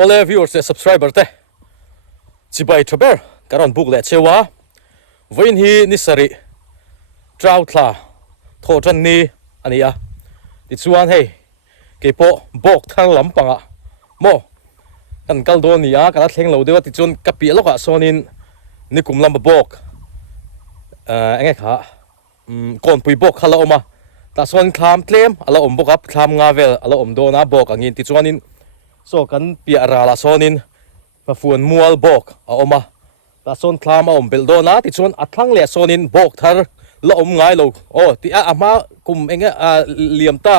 all our viewers and subscribers te chibai traber karon book le chewa voin hi nisari trout la thojan ni ania ti chuan hei kepo bok thang lampanga mo kan kaldo nia kala thleng lo dewa ti chun kapi loka sonin nikum lamba bok enge kha kon pui bok khala oma ta son kham tlem ala om boka kham nga vel ala om do na bok angin ti chuanin so kan pia ra la sonin pa fuan mual bok a oma ta son kham a om bel do na ti chuan athang le sonin bok thar la om ngai lo o ti a ama kum enge liam ta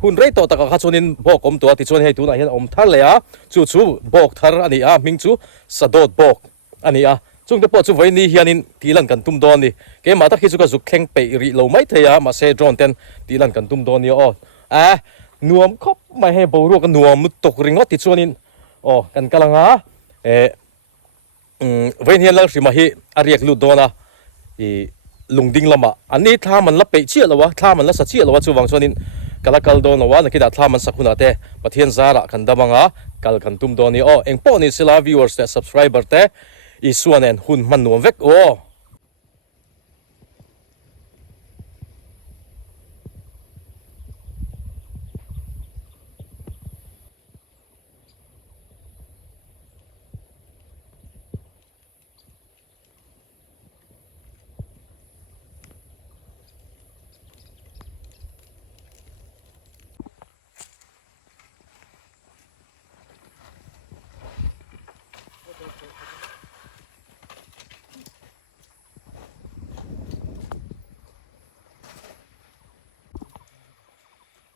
hun rei to ta ka chuanin bok om to ti chuan hei tu na hian om thar le a chu bok thar ani a ming chu Sadawt Bawk ani a chung te po chu voi ni hianin tilan kan tum don ni ke ma ta khi chu ka zuk thleng pe ri lo mai theya ma se drone ten tilan kan tum don ni o nuam khop mai he bo ru ka nuam mu tok ringot ti chuanin o kan kalanga voi hian lang rima hi ariak lu dona I lungding lama ani thla man la pe chi lawa thla man la sa chi lawa chu wang chuanin kalakal don lawa na kida thla man sakhuna te pathian zara kan damanga kal kan tum don ni o engpo ni sila viewers te subscriber te isuanen hun man nuam vek o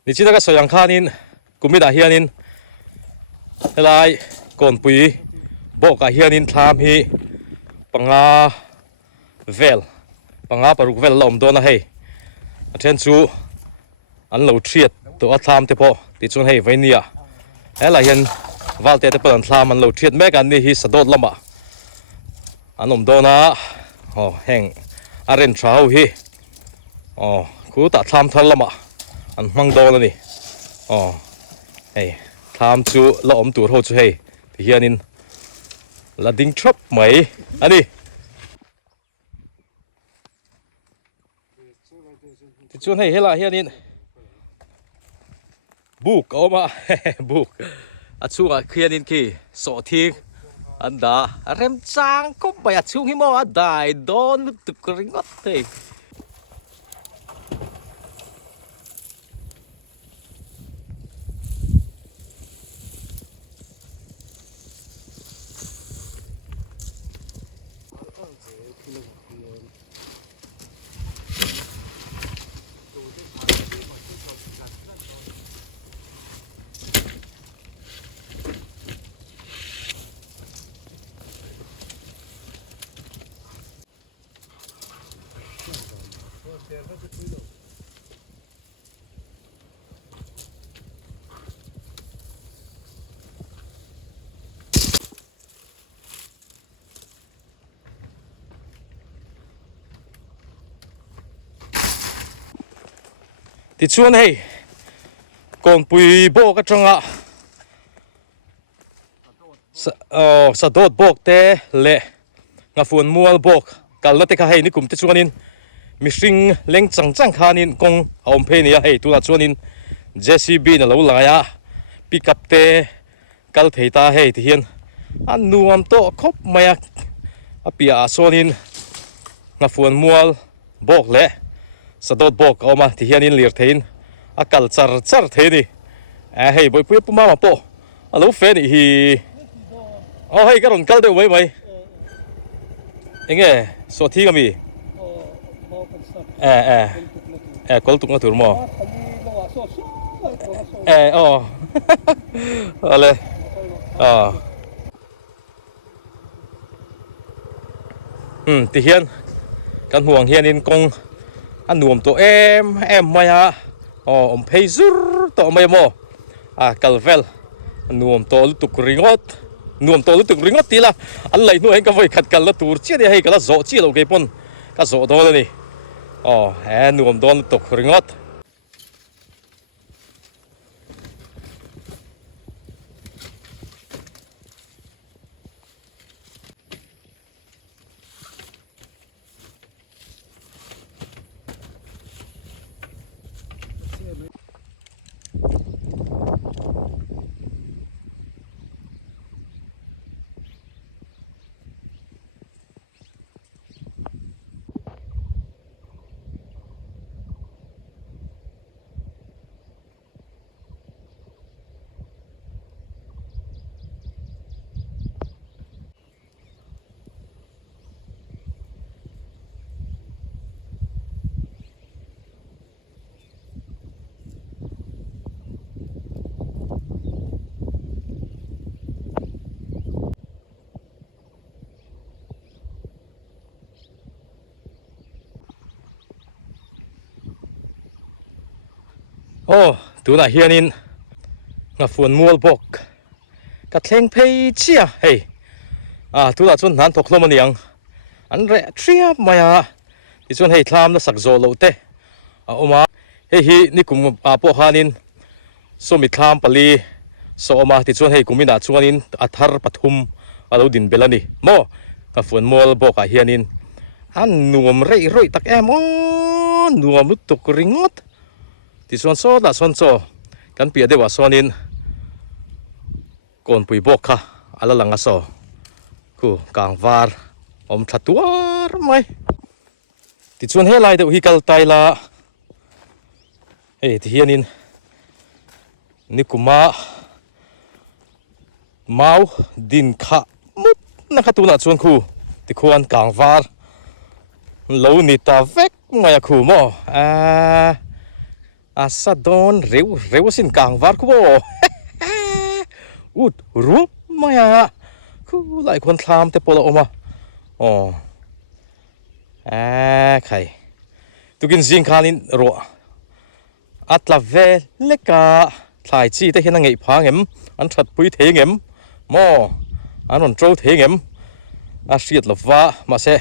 ni china ka soyang khanin kumida hianin helai kon pui boka hianin thlam hi panga vel panga paruk vel lom dona hei athen chu an lo thiat to a thlam te po ti chun hei vainia hela hian valte te pan thlam an lo thiat mek an ni hi sadot lama anom dona heng aren thau hi khu ta thlam thar lama an mang do na ni hei tham chu la om tur ho chu hei ti hianin la ding thrap mai ani ti chun hei hela hianin buk oma buk achunga khianin ki so thik anda rem chang ko ba achung hi mo dai don tuk ringot thei ti chuan hei kon pui bo ka tanga Sadawt Bawk te le nga fuan mual bok kalna te kha hei ni kum te chuanin mihring leng chang khanin kong aum phe ni a hei tuna chuanin JCB na lo laya pickup te kal theita hei ti hian an nuam to khop maya apia sonin nga fuan mual bok le Sadawt Bawk oma ti hianin lir thein a kal char the ni hei boi pui puma ma po alo fe ni hi hei ka ron kal de mai enge so thi ga mi kol tuk na tur mo ale ti hian kan huang hianin kong an nuam to em maya om phei zur to mai mo kalvel nuam to lutuk ringot tila an lai nu en ka voi khat kal la tur chi de hei kala zo chi lo ke pon ka zo do ni nuam don lutuk ringot oh tu na hianin nga phun mual bok ka thleng phei chia hei tu la chun nan thok hlom aniang an re tria maya ti chun hei thlam na sak zo lo te oma hei hi ni kum po hanin so mi thlam pali so oma ti chun hei kumina chuanin athar pathum alo din belani mo ka phun mual bok a hianin an nuam rei roi tak em o nuam lu tuk ringot ti chuan so da son cho kan pia dewa sonin kon pui bok kha ala langa so ku kangvar om thatuar mai ti chuan he lai de hi kal tai la ti hianin nikuma mau din kha mut na khatuna chuan khu ti khuan kangvar lo ni ta vek maya khu mo Sadon reu sin kangvar khu bo ut rup maya khu lai kon thlam te pola oma khai tukin zing khanin ro atla ve leka thlai chi te hina ngei phangem an that pui thengem mo anon tro thengem a hriat lova ma se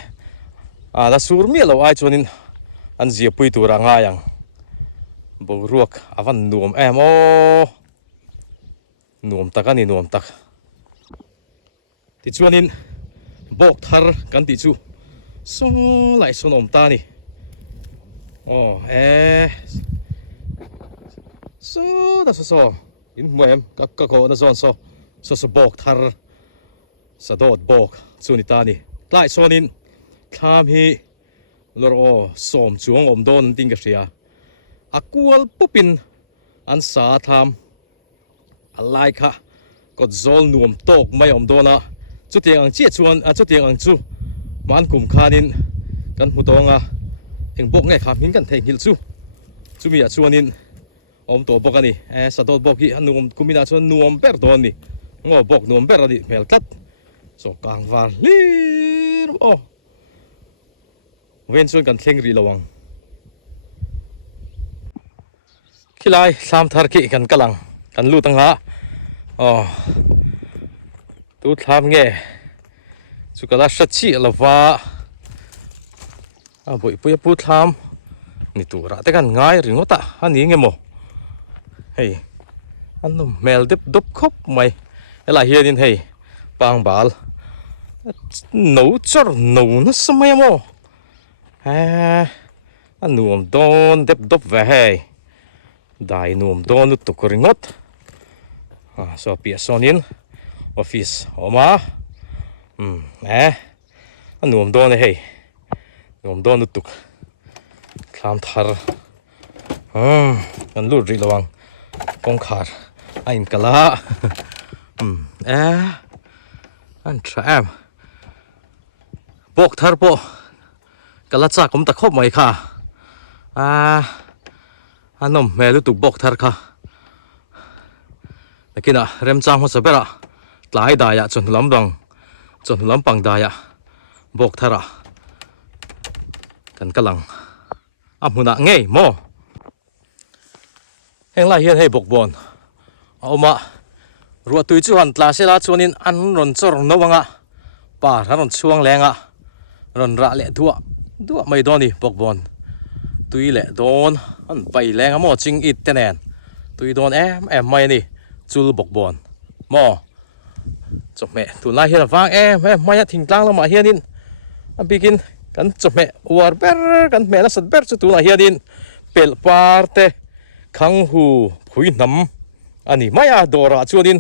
la sur mi lo ai chuanin an zia pui tura nga yang bo ruak avan nuam em o nuam tak ani nuam tak ti chuanin bok thar kan ti chu so lai son om ta ni so da so in moem ka ko na zon so bok thar Sadawt Bawk chuni ta ni tlai sonin tham hi lor som chuang om don ting ka ria akual pupin an sa tham alai kha ko zol nuam tok mai om dona chu tiang ang chi chuan chu tiang ang chu man kum khanin kan hutonga eng bok ngai kham hin kan theng hil chu chumi a chuanin om to bok ani Sadawt Bawk hi anum kumina chuan nuam ber don ni ngo bok nuam ber ani mel tat so kangvar lir wen chuan kan thleng ri lawang khilai sam thar ki kan kalang kan lu tanga tu thlam nge chu kala sachi lawa boi pui pu thlam ni tura te kan ngai ringota ani ngemo hei anum mel dop khop mai ela hianin hei pangbal no chor no na samay mo anuam don dop ve hei dai nuam don tuk ringot so pia sonin office oma anuam don hei nuam don tuk thlam thar kan lu ri lawang kong khar ain kala an tram bok thar po kala cha kum ta khop mai kha anom melu tu bok thar kha nakina rem chang ho sabera tlai da ya chon lam pang da ya bok thara kan kalang amuna ngei mo heng lai hian hei bok bon oma ruwa tui chu han tla sela chuanin an ron chor nowanga pa ron chuang lenga ron ra le duwa mai doni bok bon tui le don an pai lenga mo ching it tenen tui don em mai ni chul bok bon mo chok me tu lai hian wang em mai thing tlang lama hianin a bikin kan chok me war ber kan me na sat ber chu tu la hianin pel parte khang hu phui nam ani maya dora chuanin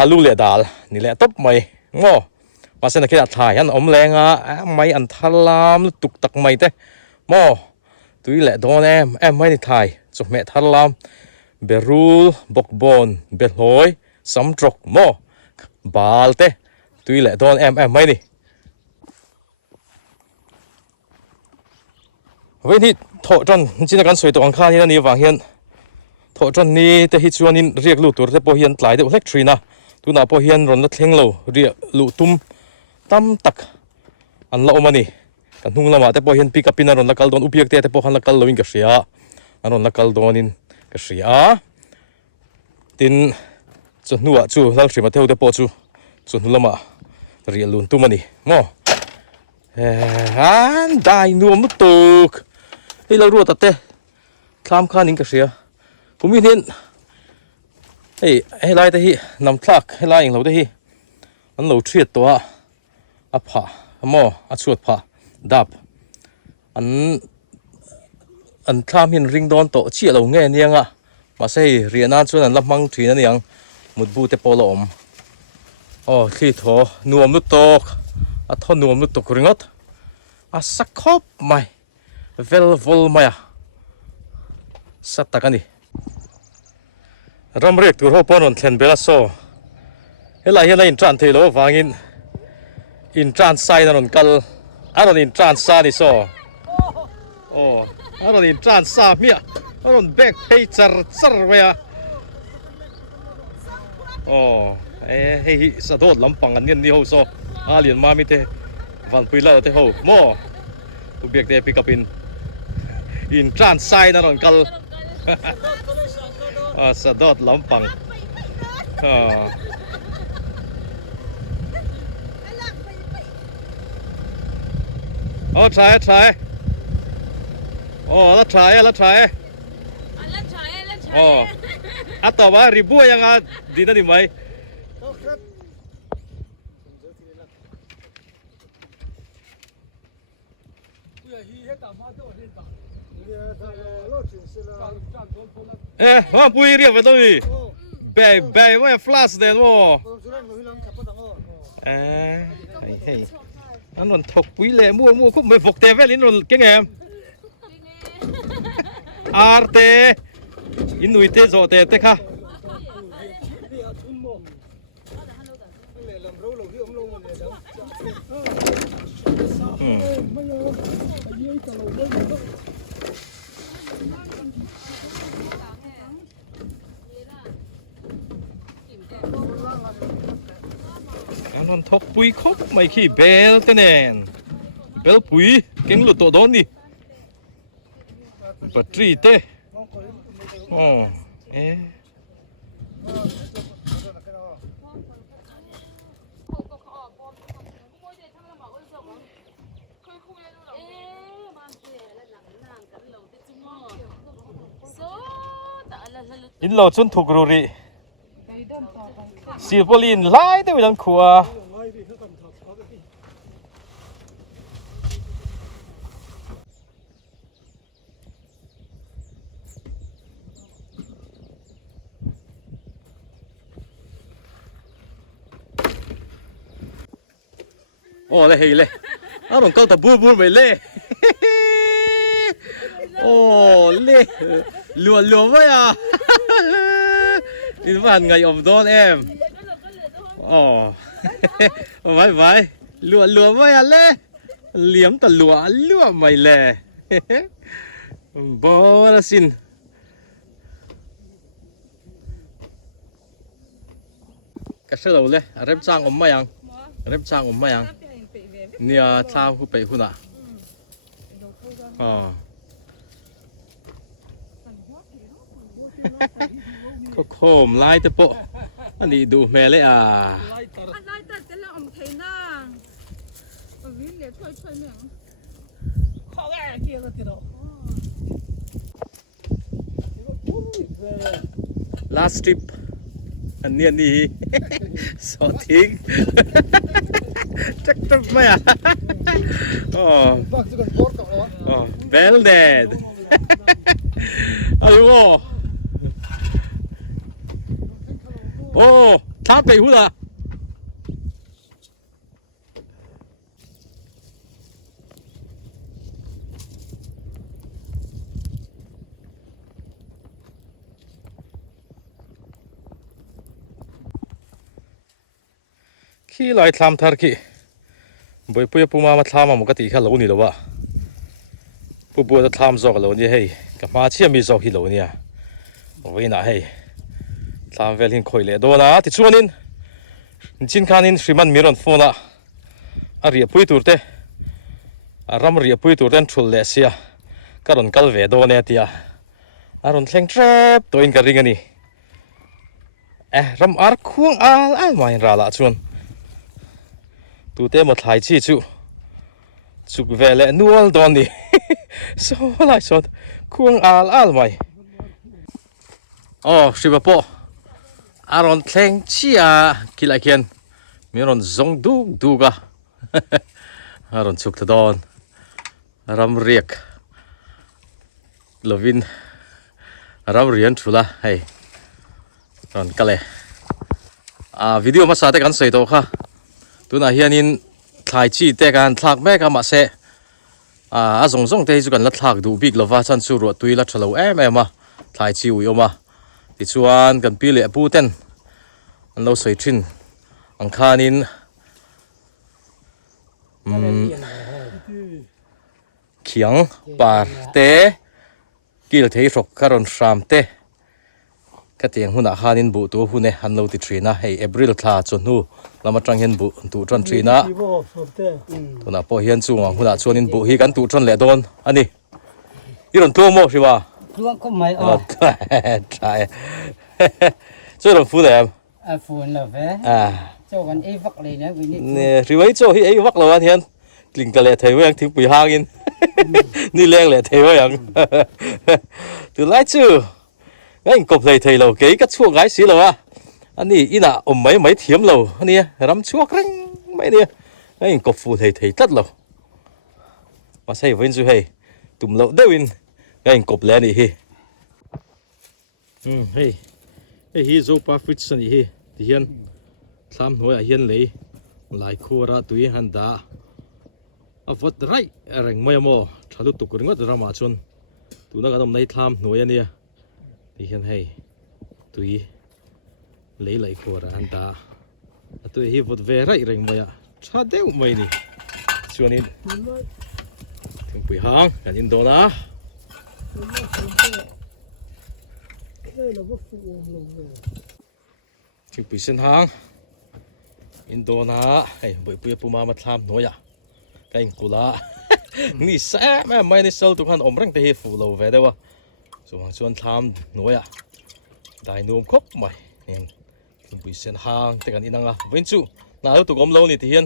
alu le dal ni le top mai ngo pasena kila thai han om lenga mai an thalam tuk tak mai te mo tui le don em mai ni thai chok me thalam berul bokbon belhoi samtrok mo balte tui le don em mai ni wen hi tho ton china kan soi to ang kha ni wang hian tho ton ni te hi chuanin riak lu tur te po hian tlai de hlek thrina tuna po hian ron la thleng lo riak lu tum tam tak an la omani kan hung lama te po hian pick up in ron la kal don upiak te po han la kal lo in ka hria อันนั้นนักกลโดนินก็เสียตินจนนัวจูลักษณะเท่าเดปอจูจนนัวละมาเรียนลุนตุ้มันนี่โม่อันได้นัวมุตุกให้เรารู้ตัดเตะคลามข้านิงก็เสียผมมีเห็นให้ไล่แต่ฮีนำทลักให้ไล่อย่างเราแต่ฮีอันเราเทียดตัวอภะโม่อชวดผะดับอันคลามหินริงโดนโตเชี่ยเราเงี้ยเนี่ยงะมาใส่เรียนนั่นส่วนนั้นรับมังถีนั่นยังมุดบูเตปอลอมอ๋อที่โถนวมลุตตกทอนวมลุตตกริงอดสักครบไหมเวลวอลไหมสัตตะกันนี่รำเรียกตัวเขาปนนเทนเบลโซเฮลัยอินทรันเทโลฟังอินทรันไซนั่นกัลอันนั้นอินทรันซาดิโซโอ้อันนั้นอินทรันซาเมียอันนั้นแบกเพย์จัรเวียโอ้เฮ้ยสะโดดลำปังอันนี้นี่เขาโซอาเลียนมามิเตวันปีละเตเขาโม่ตัวเบียกเตปิกับอินทรันไซนั่นกัลสะโดดลำปังโอ้ใช่โอ้แล้วใช่โอ้ต่อว่าริบัวยังอ่ะดีนั่นดีไหมว่าปุยเรียกไปตัวนี้เบย์ว่าฟลัชเดนว่าอันนั้นถกปุยเล่มัวคุบไม่ฟกเตะเวลินนเก่งเอ็มอาร์เตอินุยเตโซเตค่ะอันนั้นถกปุยครบไม่ขี้เบลเตนเบลปุยเก่งหลุดตัวโดนดิปัตรีเตอ๋ออินโลจนถูกรูรีซีโพลินไล่ได้ไปดังขัวโอ้เลยเลยเอาหลงเกาตะบูไปเลยโอ้เลยลัวไว้อ่ะอินวันไงอมโดนเอ็มโอ้ไว้ลัวไว้อ่ะเลยเหลี่ยมตะลัวไม่เลยบอลสินกระเสือเลยเริ่มสร้างอมมายังเนี่ยท้าหูไปหุ่นอ่ะอ๋อเขาโคมไล่ตะโปอันนี้ดูแม่เลยอ่ะไล่ตัดจะละอมเทน่าวิ่งเลยช่วยเนี่ยข้อแรกเกี่ยวกับที่เรา last trip อันนี้นี่สอดทิ้งจักรไหมอ่ะอ๋อเบลเดดอายุโอ้ท้าไปหุ่นอ่ะขี้ลอยทำทาร์กี้บ่อยปุยปูมาทำมันก็ตีข้าเหล่านี้แล้ววะปูจะทำจอกเหล่านี้ให้กับมาเชี่ยมีจอกที่เหล่านี้โอ้ยน่าให้ทำเวลินคอยเล่โดนะติดชวนินจินคานินสิมันมีรอนโฟนะอารีปุยตัวเตอารำรีปุยตัวเต้นชุลเลเซียการันกัลเวโดเนติยา อารอนแทงแทรบตัวอินกระริงอันนี้รำอาร์ควงอาไม่ราละชวนตัวเต้หมดหายชีจุกเวลนัวลดอนนี่โซ่ไล่สดควงไม่อ๋อสิบปออารอนแทงชีกิลาเคียนมีรอนซงดูกะอารอนสุกตะดอนรำเรียกลวินรำเรียนชุละให้รอนกะเลยวิดีโอมาสาธิตกันใส่ตัวค่ะตัวน่ะเฮียนินถ่ายชีแต่การทักแม่กันมาเสส่งเตยจุกันลัดทักดูบิ๊กลว่าฉันสู้รวดตุยลัดฉลาวมาถ่ายชีวิวมาติดชวนกันปีเล่ปูเต้นอันเราใส่ชินอังคานินเขียงปาเตกิลเทยรกคารอนสามเตก็เตียงหุ่นอาคานินบุตัวหุ่นเนี่ยอันเราติดทรีนะให้เอเบริลทาจนหูเรามาจังเห็นบุตัวจันทรีนะตัวน่ะพอเห็นสูงหุ่นอาชวนินบุฮีกันตัวจันเล่โดนอันนี้ยี่รอนตัวโม่ใช่ป่ะตัวก็ไม่ออกใช่ช่วยลงฟูเลยฟูนเหรอเว้โจกันไอ้วักเลยนะวินิเนี่ยรีไว้โจไอ้วักเราอันเห็นกลิ่นกะเลเทวยังทิ้งปุ๋ยหากินนี่แรงเลยเทวยังตัวไล่ชื่อไอ้กบเลยเทเราเก๋ก็ชั่วไงสิเราอันนี้อีน่ะไม่เทียมเราอันนี้รำชั่วกริ้งไม่เนี่ยไอ้กบฟูเทตัดเรามาใส่วินสุให้ตุ่มเราเดวินไอ้กบแล้วนี่เฮ้ฮีโซปาฟิตสันนี่ที่เห็นทำหัวเห็นเลยหลายคู่ระตุยหันดาวัดไรแรงไม่หมอชาลุตุกเรื่องวัดรามาชนตัวนักการเมืองในทำหัวเนี่ยที่เห็นให้ตุยเลยหลายคู่ระหันดาตัวฮีวัดเวไรแรงไม่ชาเดียวไม่นี่ส่วนนี้ถึงปีหางกันยินโดนะถึงปีเส้นหางอินโดนะไอ้บุยปุยปูมาทำหน่อยไอ้กุลานี่แซ่แม่ไม่ได้เซลตุกันอมรังเตะฟูเราเวดวะส่วนทำหน่อยได้นุ่มครบไหมเนี่ยถึงปีเส้นหางแต่กันอินังเว้นจูน่าเอาตุกอมเรานี่ที่เห็น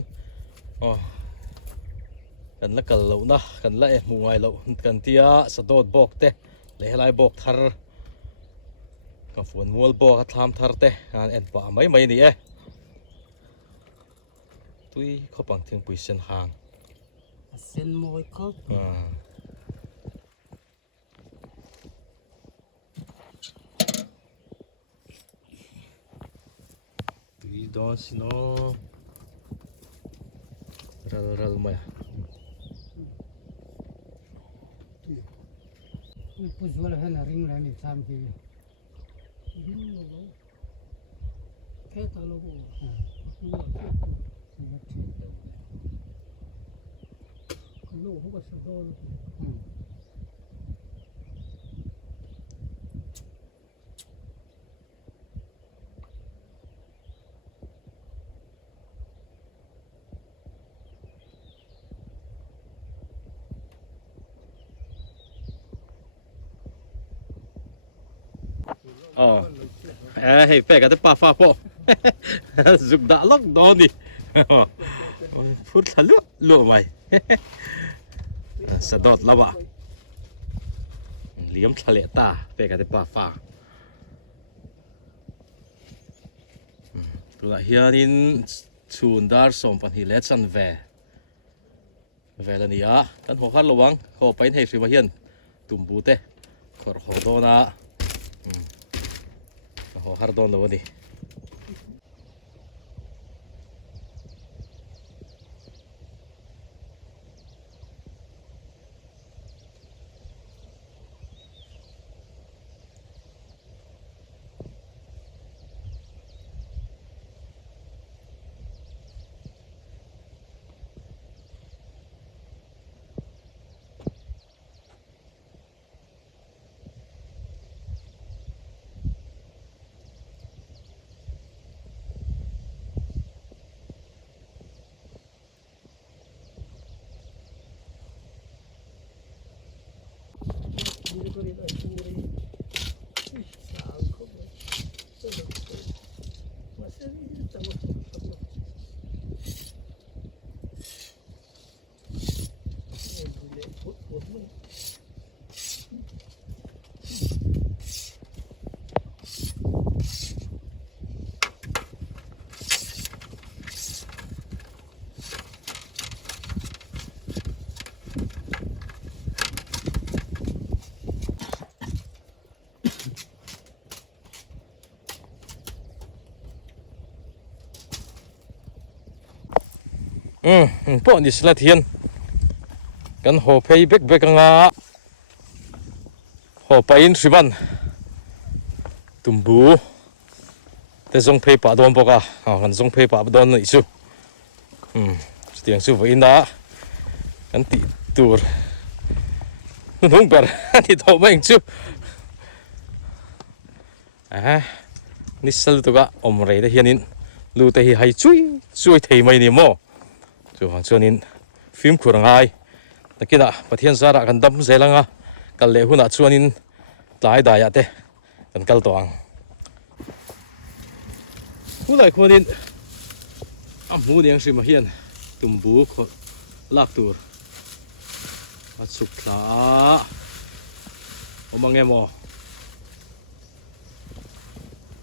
กันละกันเรานะกันละมูไงเรากันที่สะดดบอกเตะเลยให้บอกทาร์ก็ฝนมัวบอกทำทาร์เตะงานเอ็นป่าไม่นี่ตุยเขาปังถึงปุยเส้นหางเส้นมวยเขาตุยดอนสิโนรัลมาผู้ช่วยให้นาริงแล้วนี่ทำทีแค่ตาลูกลูกเขาก็สะดอนให้แปะกันแต่ป่าฟ้าพ่อจุกด่าล็อกดอนนี่พูดทะลุไหมสะดดละวะเลี้ยมทะเลตาแปะกันแต่ป่าฟ้าตัวเฮียนินชูนดาร์สมปันฮิเลชันเวลนี่กันหัวขันระวังเขาไปให้สิวเฮียนตุ่มบูเต้ขอหัวโดนะหัวขันโดนแล้วนี่ พวกนี้สละเทียนกันหอเพย์เบกเบกงาหอไปอินสิบันตุ่มบูแต่ทรงเพย์ป่าโดนปะกะกันทรงเพย์ป่าโดนอีสุเสียงสุวอินดากันติตูร์นุ่งเปอร์ที่โตไม่อิสุนี่สลุตุกะอมเรย์ได้เฮียนินลูแต่ให้ช่วยเทไม่เนี่ยมั้งส่วนนี้ฟิล์มขวางไงแต่กินประเทศสหรัฐกันดำเสลังกันเลยหุ่นส่วนนี้ตายได้ยังเตะกันกัลตัวผู้ใดคนนี้มูเดียงสิมาเฮียนตุ่มบูขลากตัวมาสุขลาอมังเงมอ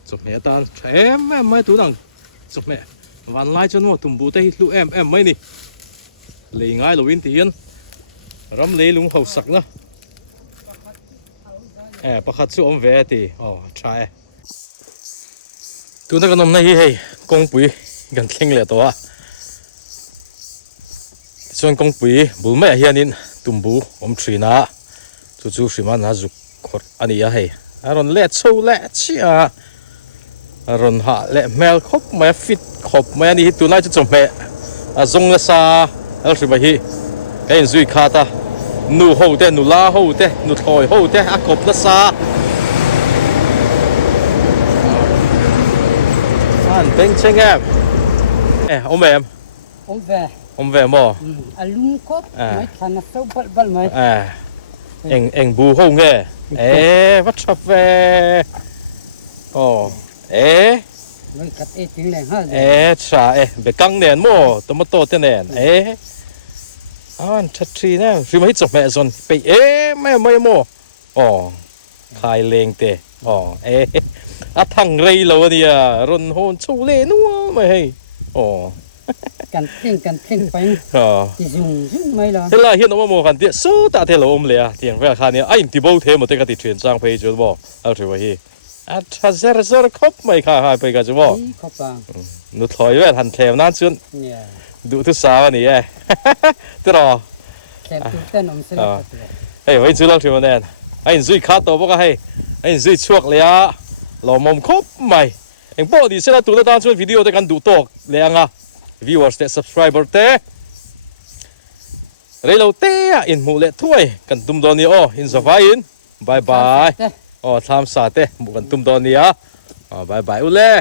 จบแม่ตาไม่ตัวนังจบแม่วันไล่จนว่าตุ่มบูได้ลูกไม่นี่เลยง่ายเราวินเตียนรำเลยลุงเขาสักนะประคัดสู้อมเวทีใช่ตัวนั้นก็นมในเฮ้ยกงปุ๋ยกันเข่งเลยตัวส่วนกงปุ๋ยบุญแม่เฮียนินตุ่มบูอมทรีนะจู่ๆสิมันน่าจุกขดอันนี้เฮ้ยอารอนเล่โซ่เล่เชียอารอนหาเล่แมวคบแม่ฟิตคบแม่นี่ตัวน่าจะจมแม่จงละซาเอาสิบะฮีเอ็นซุยคาตานูโฮเตนูลาโฮเตนูถอยโฮเตอากบละซาอันเป็นเชงแอบอมแวมอมแวมบ่อลุงคบไม่ทันนะสู้บัลไหมเอ็งบูโฮงเวัชเวไม่กัดจริงเลยฮะใช่เบกังเนียนโม่ตัวมาโตเตเนียนอันชัดชีนะฟิล์มให้จบแม่ส่วนไปไม่โม่คายเลงเตะทั้งไรเราเนี่ยรนโหนชูเล่นัวไม่ให้กันเพ่งไปที่ยุ่งไม่หรอเฮล่าเฮียนออกมาโมกันเดียสู้ตาเทลอมเลยเตียงเวลาคานี้ไอ้ที่บ่าวเทมติกันติดเทรนจ้างไปจุดบ่เอาถือว่าฮีถ้าเซอร์ครบไม่ขาดไปกันจุดบ่นุถอยเวลหันแถวนั้นส่วนดูทุกสาวนี่ตรอแถวตุเต้นอมเสร็จไว้จุดเราถือว่าแน่ไอ้ซุยขาตัวบ่ก็ให้ไอ้ซุยช่วงเลยเรามอมครบไม่เอ็งบ่ดีเสร็จแล้วตัวตามส่วนวิดีโอแต่กันดูตกเลยviewers เตะ subscriber เตะเรื่องเราเตะอินมูเล่ถ้วยกันตุ้มตอนนี้อินสบายอินบายบายทำสาเตะบุกันตุ้มตอนนี้บายบายอุเล่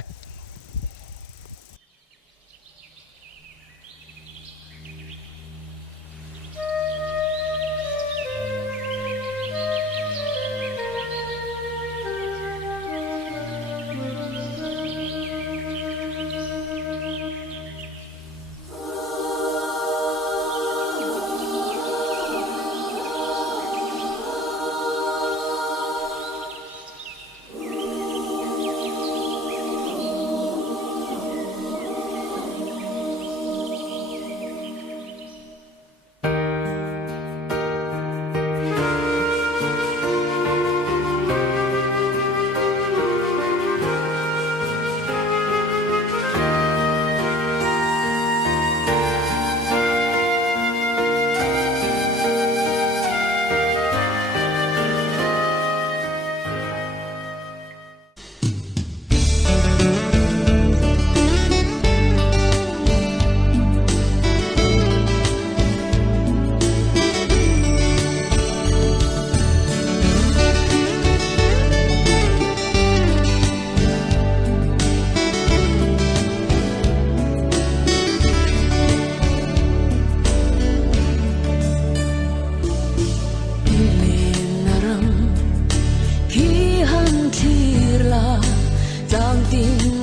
Jang tin